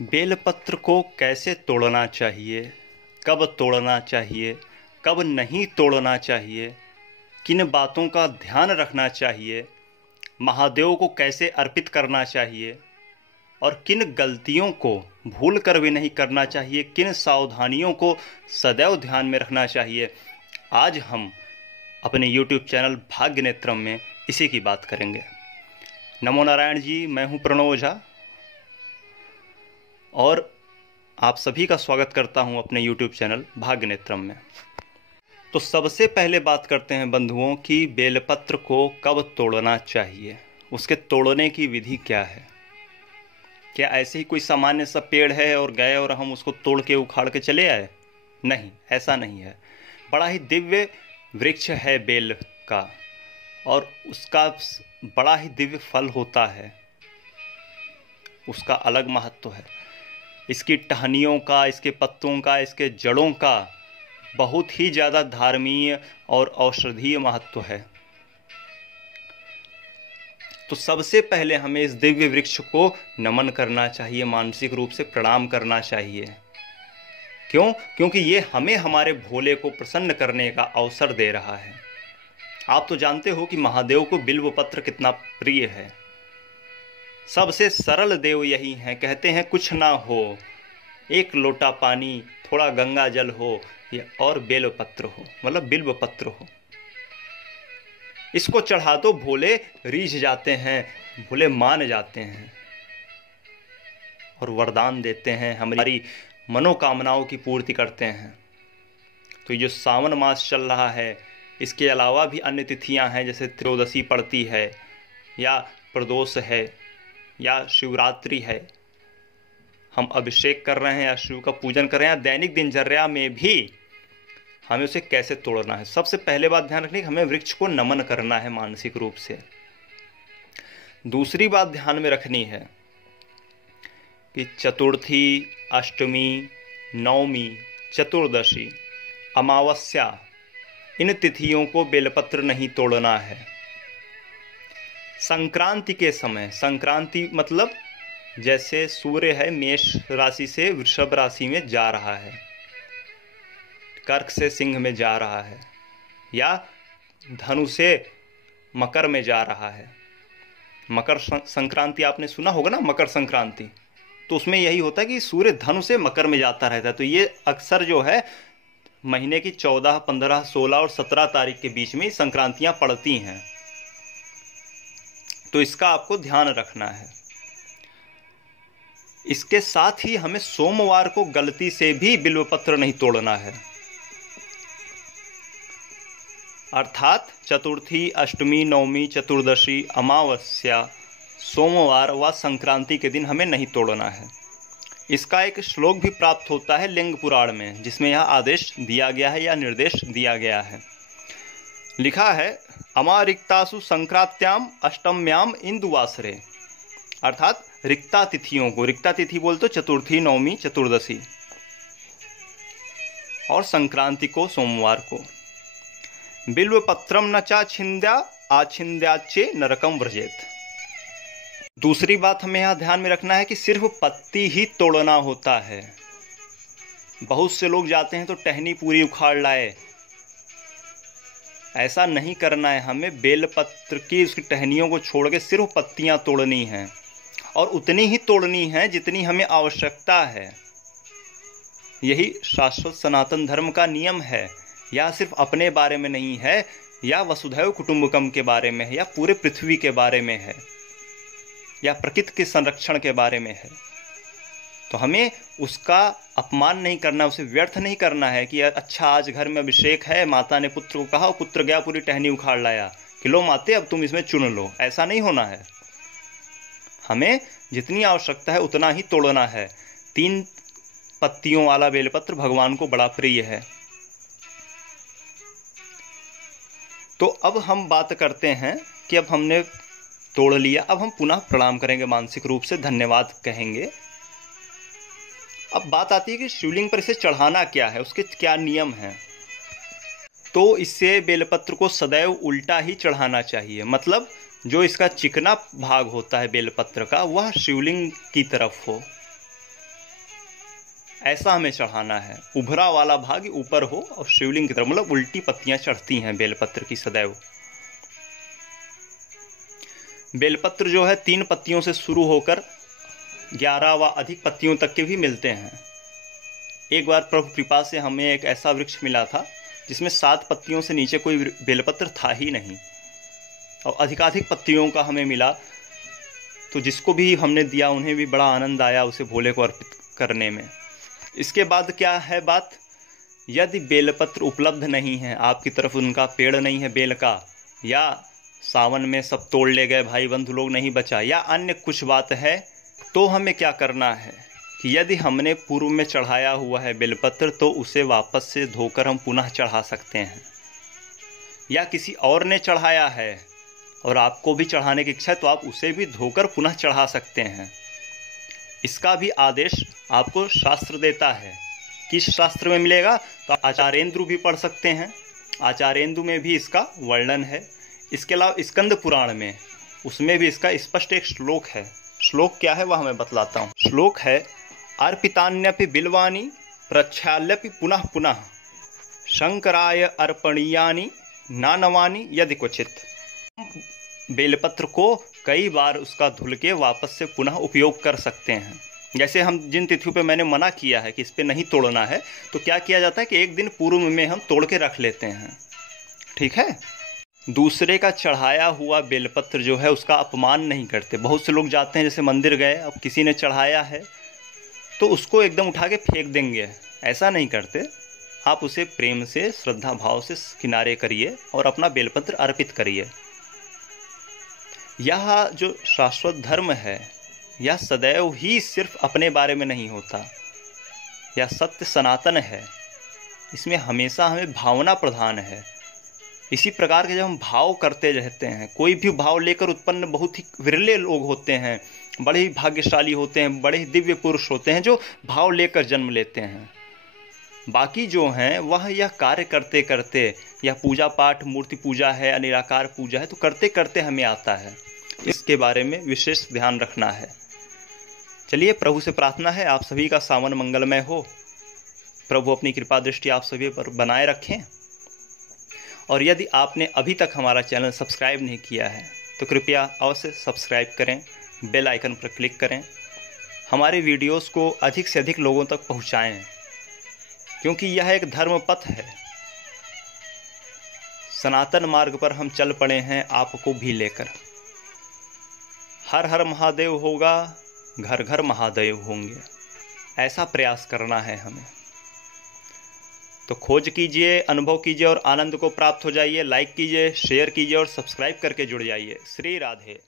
बेलपत्र को कैसे तोड़ना चाहिए, कब तोड़ना चाहिए, कब नहीं तोड़ना चाहिए, किन बातों का ध्यान रखना चाहिए, महादेव को कैसे अर्पित करना चाहिए और किन गलतियों को भूल कर भी नहीं करना चाहिए, किन सावधानियों को सदैव ध्यान में रखना चाहिए। आज हम अपने YouTube चैनल भाग्य नेत्रम में इसी की बात करेंगे। नमो नारायण जी, मैं हूं प्रणव ओझा और आप सभी का स्वागत करता हूं अपने YouTube चैनल भाग्य नेत्रम में। तो सबसे पहले बात करते हैं बंधुओं कि बेलपत्र को कब तोड़ना चाहिए, उसके तोड़ने की विधि क्या है। क्या ऐसे ही कोई सामान्य सा पेड़ है और गए और हम उसको तोड़ के उखाड़ के चले आए? नहीं, ऐसा नहीं है। बड़ा ही दिव्य वृक्ष है बेल का और उसका बड़ा ही दिव्य फल होता है, उसका अलग महत्व है। इसकी टहनियों का, इसके पत्तों का, इसके जड़ों का बहुत ही ज़्यादा धार्मीय और औषधीय महत्व है। तो सबसे पहले हमें इस दिव्य वृक्ष को नमन करना चाहिए, मानसिक रूप से प्रणाम करना चाहिए। क्यों? क्योंकि ये हमें हमारे भोले को प्रसन्न करने का अवसर दे रहा है। आप तो जानते हो कि महादेव को बिल्व पत्र कितना प्रिय है। सबसे सरल देव यही हैं। कहते हैं कुछ ना हो, एक लोटा पानी, थोड़ा गंगा जल हो और बेल पत्र हो, मतलब बिल्व पत्र हो। इसको चढ़ा दो, भोले रीझ जाते हैं, भोले मान जाते हैं और वरदान देते हैं, हमारी मनोकामनाओं की पूर्ति करते हैं। तो ये जो सावन मास चल रहा है, इसके अलावा भी अन्य तिथियां हैं, जैसे त्रयोदशी पड़ती है या प्रदोष है या शिवरात्रि है। हम अभिषेक कर रहे हैं या शिव का पूजन कर रहे हैं, दैनिक दिनचर्या में भी हमें उसे कैसे तोड़ना है। सबसे पहले बात ध्यान रखनी, हमें वृक्ष को नमन करना है मानसिक रूप से। दूसरी बात ध्यान में रखनी है कि चतुर्थी, अष्टमी, नवमी, चतुर्दशी, अमावस्या, इन तिथियों को बेलपत्र नहीं तोड़ना है। संक्रांति के समय, संक्रांति मतलब जैसे सूर्य है मेष राशि से वृषभ राशि में जा रहा है, कर्क से सिंह में जा रहा है या धनु से मकर में जा रहा है। मकर संक्रांति आपने सुना होगा ना, मकर संक्रांति। तो उसमें यही होता है कि सूर्य धनु से मकर में जाता रहता है। तो ये अक्सर जो है महीने की 14, 15, 16 और 17 तारीख के बीच में संक्रांतियां पड़ती हैं। तो इसका आपको ध्यान रखना है। इसके साथ ही हमें सोमवार को गलती से भी बिल्वपत्र नहीं तोड़ना है। अर्थात चतुर्थी, अष्टमी, नवमी, चतुर्दशी, अमावस्या, सोमवार व संक्रांति के दिन हमें नहीं तोड़ना है। इसका एक श्लोक भी प्राप्त होता है लिंग पुराण में, जिसमें यह आदेश दिया गया है या निर्देश दिया गया है। लिखा है अमारिक्तासु संक्रांत्याम अष्टम्याम इंदुवासरे, अर्थात रिक्ता तिथियों को, रिक्ता तिथि बोल तो चतुर्थी, नवमी, चतुर्दशी और संक्रांति को सोमवार को। बिल्वपत्रम न चा छिंद्या आछिंद्याचे नरकम व्रजेत। दूसरी बात हमें यहाँ ध्यान में रखना है कि सिर्फ पत्ती ही तोड़ना होता है। बहुत से लोग जाते हैं तो टहनी पूरी उखाड़ लाए, ऐसा नहीं करना है। हमें बेलपत्र की उसकी टहनियों को छोड़ के सिर्फ पत्तियां तोड़नी हैं और उतनी ही तोड़नी है जितनी हमें आवश्यकता है। यही शाश्वत सनातन धर्म का नियम है। या सिर्फ अपने बारे में नहीं है, या वसुधैव कुटुंबकम के बारे में है, या पूरे पृथ्वी के बारे में है, या प्रकृति के संरक्षण के बारे में है। तो हमें उसका अपमान नहीं करना, उसे व्यर्थ नहीं करना है कि अच्छा आज घर में अभिषेक है, माता ने पुत्र को कहा, पुत्र गया पूरी टहनी उखाड़ लाया कि लो माते अब तुम इसमें चुन लो। ऐसा नहीं होना है। हमें जितनी आवश्यकता है उतना ही तोड़ना है। 3 पत्तियों वाला बेलपत्र भगवान को बड़ा प्रिय है। तो अब हम बात करते हैं कि अब हमने तोड़ लिया, अब हम पुनः प्रणाम करेंगे, मानसिक रूप से धन्यवाद कहेंगे। अब बात आती है कि शिवलिंग पर इसे चढ़ाना क्या है, उसके क्या नियम हैं। तो इससे बेलपत्र को सदैव उल्टा ही चढ़ाना चाहिए। मतलब जो इसका चिकना भाग होता है बेलपत्र का, वह शिवलिंग की तरफ हो। ऐसा हमें चढ़ाना है, उभरा वाला भाग ऊपर हो और शिवलिंग की तरफ, मतलब उल्टी पत्तियां चढ़ती हैं बेलपत्र की सदैव। बेलपत्र जो है 3 पत्तियों से शुरू होकर 11 व अधिक पत्तियों तक के भी मिलते हैं। एक बार प्रभु कृपा से हमें एक ऐसा वृक्ष मिला था जिसमें 7 पत्तियों से नीचे कोई बेलपत्र था ही नहीं, और अधिकाधिक पत्तियों का हमें मिला, तो जिसको भी हमने दिया उन्हें भी बड़ा आनंद आया उसे भोले को अर्पित करने में। इसके बाद क्या है बात, यदि बेलपत्र उपलब्ध नहीं है, आपकी तरफ उनका पेड़ नहीं है बेल का, या सावन में सब तोड़ ले गए भाई बंधु लोग नहीं बचा, या अन्य कुछ बात है, तो हमें क्या करना है कि यदि हमने पूर्व में चढ़ाया हुआ है बेलपत्र तो उसे वापस से धोकर हम पुनः चढ़ा सकते हैं, या किसी और ने चढ़ाया है और आपको भी चढ़ाने की इच्छा है तो आप उसे भी धोकर पुनः चढ़ा सकते हैं। इसका भी आदेश आपको शास्त्र देता है। किस शास्त्र में मिलेगा, तो आचार्येंद्र भी पढ़ सकते हैं, आचार्येंद्र में भी इसका वर्णन है। इसके अलावा स्कंद पुराण में, उसमें भी इसका स्पष्ट एक श्लोक है। श्लोक क्या है वह मैं बतलाता हूँ। श्लोक है, अर्पितान्यपि बिल्वानि प्रक्षाल्यपि पुनः पुनः शंकराय अर्पणीयानि नानवानि यदि क्वचित। बेलपत्र को कई बार उसका धुल के वापस से पुनः उपयोग कर सकते हैं। जैसे हम जिन तिथियों पे मैंने मना किया है कि इस पे नहीं तोड़ना है, तो क्या किया जाता है कि एक दिन पूर्व में हम तोड़ के रख लेते हैं, ठीक है। दूसरे का चढ़ाया हुआ बेलपत्र जो है उसका अपमान नहीं करते। बहुत से लोग जाते हैं, जैसे मंदिर गए, अब किसी ने चढ़ाया है तो उसको एकदम उठा के फेंक देंगे, ऐसा नहीं करते। आप उसे प्रेम से, श्रद्धा भाव से किनारे करिए और अपना बेलपत्र अर्पित करिए। यह जो शाश्वत धर्म है, यह सदैव ही सिर्फ अपने बारे में नहीं होता, यह सत्य सनातन है। इसमें हमेशा हमें भावना प्रधान है। इसी प्रकार के जब हम भाव करते रहते हैं, कोई भी भाव लेकर उत्पन्न बहुत ही विरले लोग होते हैं, बड़े ही भाग्यशाली होते हैं, बड़े ही दिव्य पुरुष होते हैं जो भाव लेकर जन्म लेते हैं। बाकी जो हैं वह यह कार्य करते करते, यह पूजा पाठ, मूर्ति पूजा है, निराकार पूजा है, तो करते करते हमें आता है। इसके बारे में विशेष ध्यान रखना है। चलिए, प्रभु से प्रार्थना है आप सभी का सावन मंगलमय हो। प्रभु अपनी कृपा दृष्टि आप सभी पर बनाए रखें। और यदि आपने अभी तक हमारा चैनल सब्सक्राइब नहीं किया है तो कृपया अवश्य सब्सक्राइब करें, बेल आइकन पर क्लिक करें, हमारे वीडियोस को अधिक से अधिक लोगों तक पहुंचाएं, क्योंकि यह एक धर्म पथ है। सनातन मार्ग पर हम चल पड़े हैं आपको भी लेकर। हर हर महादेव होगा, घर घर महादेव होंगे, ऐसा प्रयास करना है हमें। तो खोज कीजिए, अनुभव कीजिए और आनंद को प्राप्त हो जाइए। लाइक कीजिए, शेयर कीजिए और सब्सक्राइब करके जुड़ जाइए। श्री राधे।